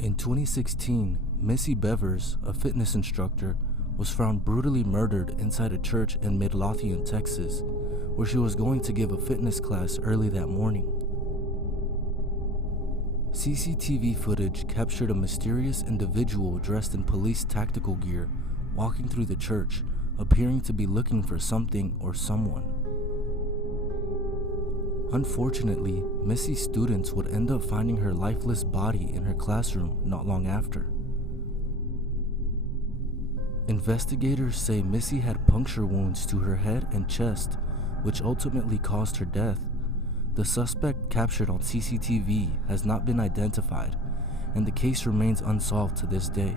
In 2016, Missy Bevers, a fitness instructor, was found brutally murdered inside a church in Midlothian, Texas, where she was going to give a fitness class early that morning. CCTV footage captured a mysterious individual dressed in police tactical gear walking through the church, appearing to be looking for something or someone. Unfortunately, Missy's students would end up finding her lifeless body in her classroom not long after. Investigators say Missy had puncture wounds to her head and chest, which ultimately caused her death. The suspect captured on CCTV has not been identified, and the case remains unsolved to this day.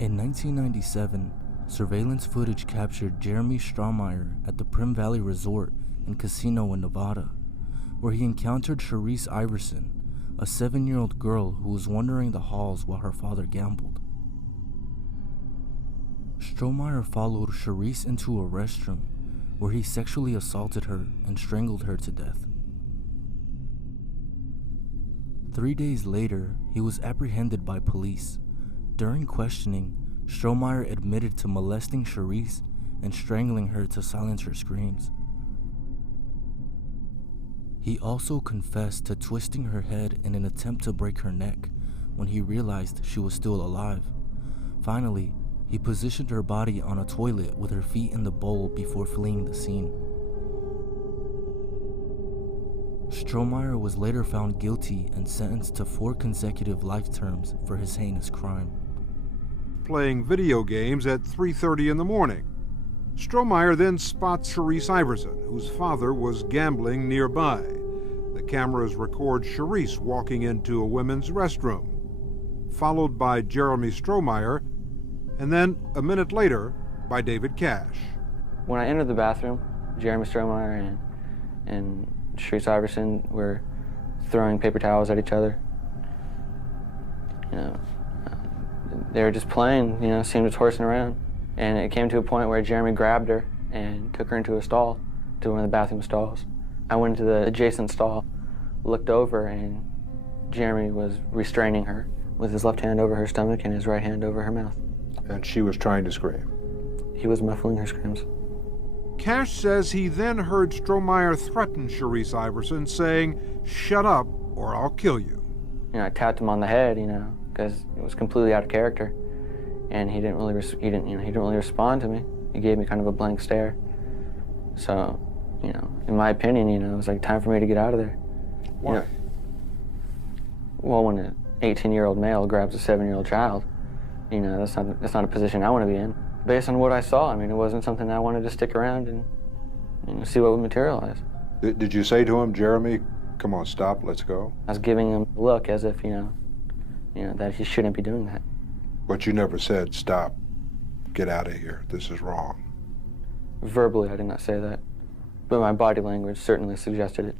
In 1997, surveillance footage captured Jeremy Strohmeyer at the Prim Valley Resort and Casino in Nevada, where he encountered Sharice Iverson, a 7-year-old girl who was wandering the halls while her father gambled. Strohmeyer followed Sharice into a restroom, where he sexually assaulted her and strangled her to death. 3 days later, he was apprehended by police. During questioning, Strohmeyer admitted to molesting Sharice and strangling her to silence her screams. He also confessed to twisting her head in an attempt to break her neck when he realized she was still alive. Finally, he positioned her body on a toilet with her feet in the bowl before fleeing the scene. Strohmeyer was later found guilty and sentenced to 4 consecutive life terms for his heinous crime. Playing video games at 3:30 in the morning. Strohmeyer then spots Sharice Iverson, whose father was gambling nearby. The cameras record Sharice walking into a women's restroom, followed by Jeremy Strohmeyer, and then a minute later by David Cash. When I entered the bathroom, Jeremy Strohmeyer and Sharice Iverson were throwing paper towels at each other. They were just playing, seemed to horsing around. And it came to a point where Jeremy grabbed her and took her into a stall, to one of the bathroom stalls. I went into the adjacent stall, looked over, and Jeremy was restraining her with his left hand over her stomach and his right hand over her mouth. And she was trying to scream. He was muffling her screams. Cash says he then heard Strohmeyer threaten Sharice Iverson, saying, "Shut up or I'll kill you." I tapped him on the head, because it was completely out of character, and he didn't really respond to me. He gave me kind of a blank stare. So, in my opinion, it was like time for me to get out of there. Why? Well, when an 18-year-old male grabs a 7-year-old child, that's not a position I want to be in. Based on what I saw, it wasn't something I wanted to stick around and see what would materialize. Did you say to him, "Jeremy, come on, stop, let's go"? I was giving him a look as if, that he shouldn't be doing that. But you never said, "Stop, get out of here, this is wrong." Verbally, I did not say that, but my body language certainly suggested it.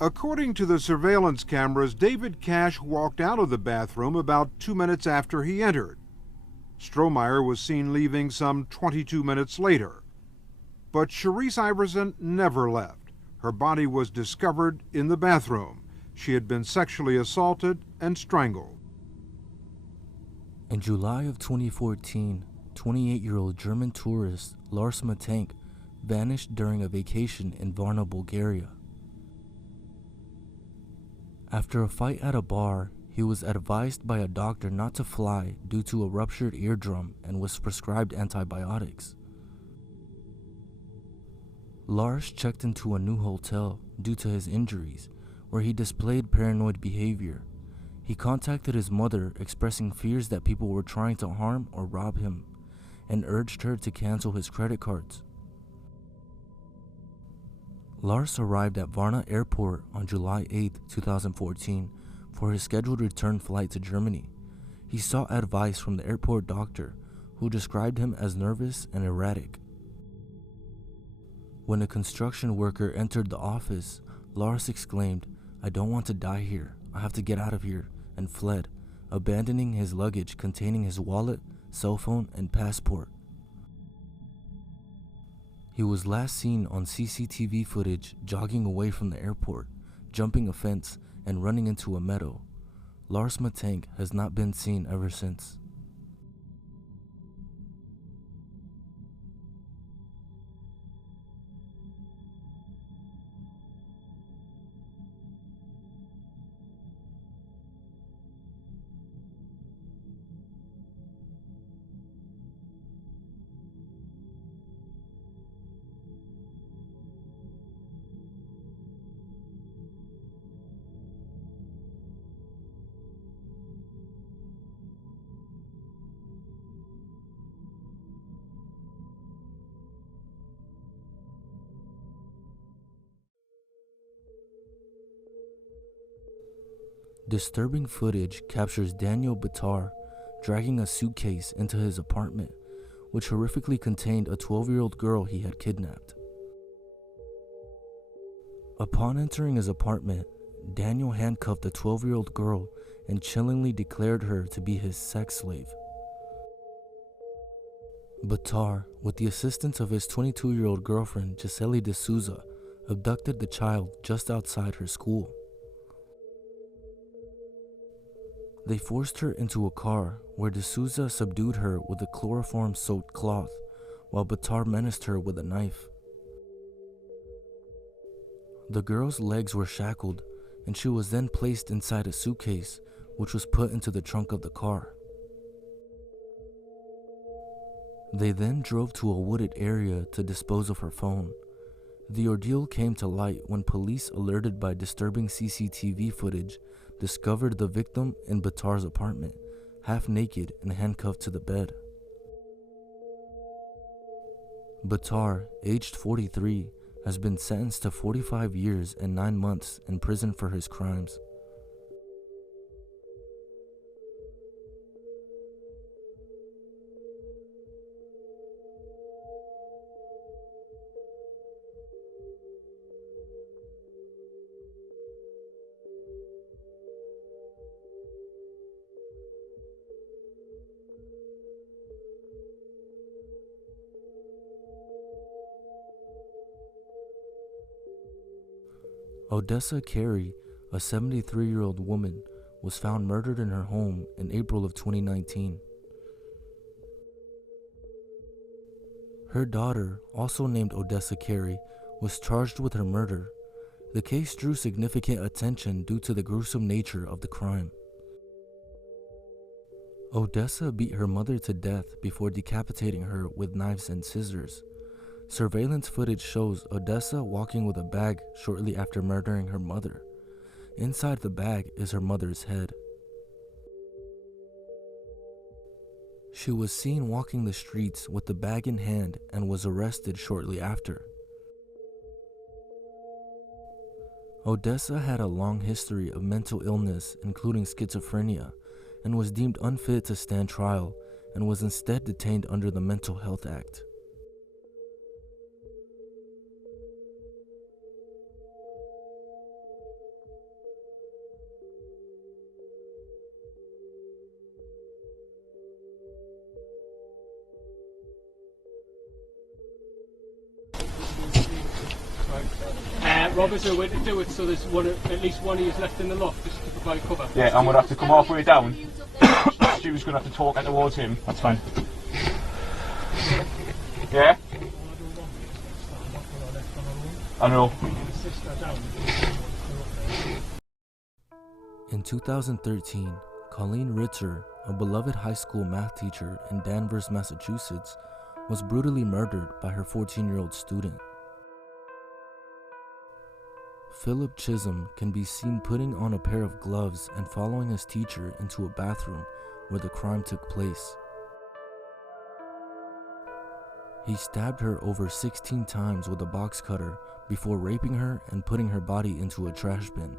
According to the surveillance cameras, David Cash walked out of the bathroom about 2 minutes after he entered. Strohmeyer was seen leaving some 22 minutes later. But Sharice Iverson never left. Her body was discovered in the bathroom. She had been sexually assaulted and strangled. In July of 2014, 28-year-old German tourist Lars Matank vanished during a vacation in Varna, Bulgaria. After a fight at a bar, he was advised by a doctor not to fly due to a ruptured eardrum and was prescribed antibiotics. Lars checked into a new hotel due to his injuries, where he displayed paranoid behavior. He contacted his mother, expressing fears that people were trying to harm or rob him, and urged her to cancel his credit cards. Lars arrived at Varna Airport on July 8, 2014, for his scheduled return flight to Germany. He sought advice from the airport doctor, who described him as nervous and erratic. When a construction worker entered the office, Lars exclaimed, "I don't want to die here. I have to get out of here," and fled, abandoning his luggage containing his wallet, cell phone, and passport. He was last seen on CCTV footage jogging away from the airport, jumping a fence, and running into a meadow. Lars Matank has not been seen ever since. Disturbing footage captures Daniel Bitar dragging a suitcase into his apartment, which horrifically contained a 12-year-old girl he had kidnapped. Upon entering his apartment, Daniel handcuffed the 12-year-old girl and chillingly declared her to be his sex slave. Bitar, with the assistance of his 22-year-old girlfriend Gisele D'Souza, abducted the child just outside her school. They forced her into a car where D'Souza subdued her with a chloroform-soaked cloth, while Bitar menaced her with a knife. The girl's legs were shackled, and she was then placed inside a suitcase, which was put into the trunk of the car. They then drove to a wooded area to dispose of her phone. The ordeal came to light when police, alerted by disturbing CCTV footage, discovered the victim in Bitar's apartment, half naked and handcuffed to the bed. Bitar, aged 43, has been sentenced to 45 years and 9 months in prison for his crimes. Odessa Carey, a 73-year-old woman, was found murdered in her home in April of 2019. Her daughter, also named Odessa Carey, was charged with her murder. The case drew significant attention due to the gruesome nature of the crime. Odessa beat her mother to death before decapitating her with knives and scissors. Surveillance footage shows Odessa walking with a bag shortly after murdering her mother. Inside the bag is her mother's head. She was seen walking the streets with the bag in hand and was arrested shortly after. Odessa had a long history of mental illness, including schizophrenia, and was deemed unfit to stand trial and was instead detained under the Mental Health Act. Robert, so we're to do it so there's at least one of you left in the loft just to provide cover. Yeah, and we'll have to come halfway down. She was going to have to talk towards him. That's fine. Yeah? I know. In 2013, Colleen Ritzer, a beloved high school math teacher in Danvers, Massachusetts, was brutally murdered by her 14-year-old student. Philip Chisholm can be seen putting on a pair of gloves and following his teacher into a bathroom where the crime took place. He stabbed her over 16 times with a box cutter before raping her and putting her body into a trash bin.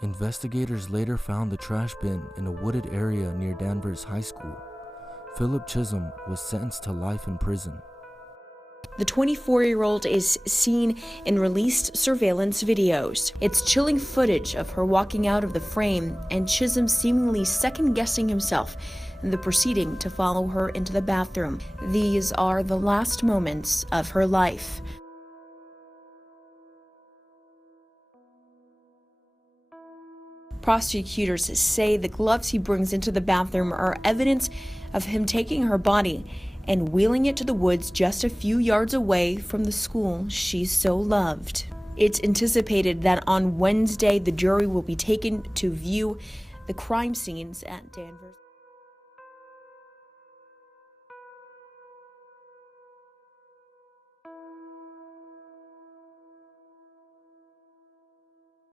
Investigators later found the trash bin in a wooded area near Danvers High School. Philip Chisholm was sentenced to life in prison. The 24-year-old is seen in released surveillance videos. It's chilling footage of her walking out of the frame and Chisholm seemingly second-guessing himself in the proceeding to follow her into the bathroom. These are the last moments of her life. Prosecutors say the gloves he brings into the bathroom are evidence of him taking her body and wheeling it to the woods just a few yards away from the school she so loved. It's anticipated that on Wednesday, the jury will be taken to view the crime scenes at Danvers.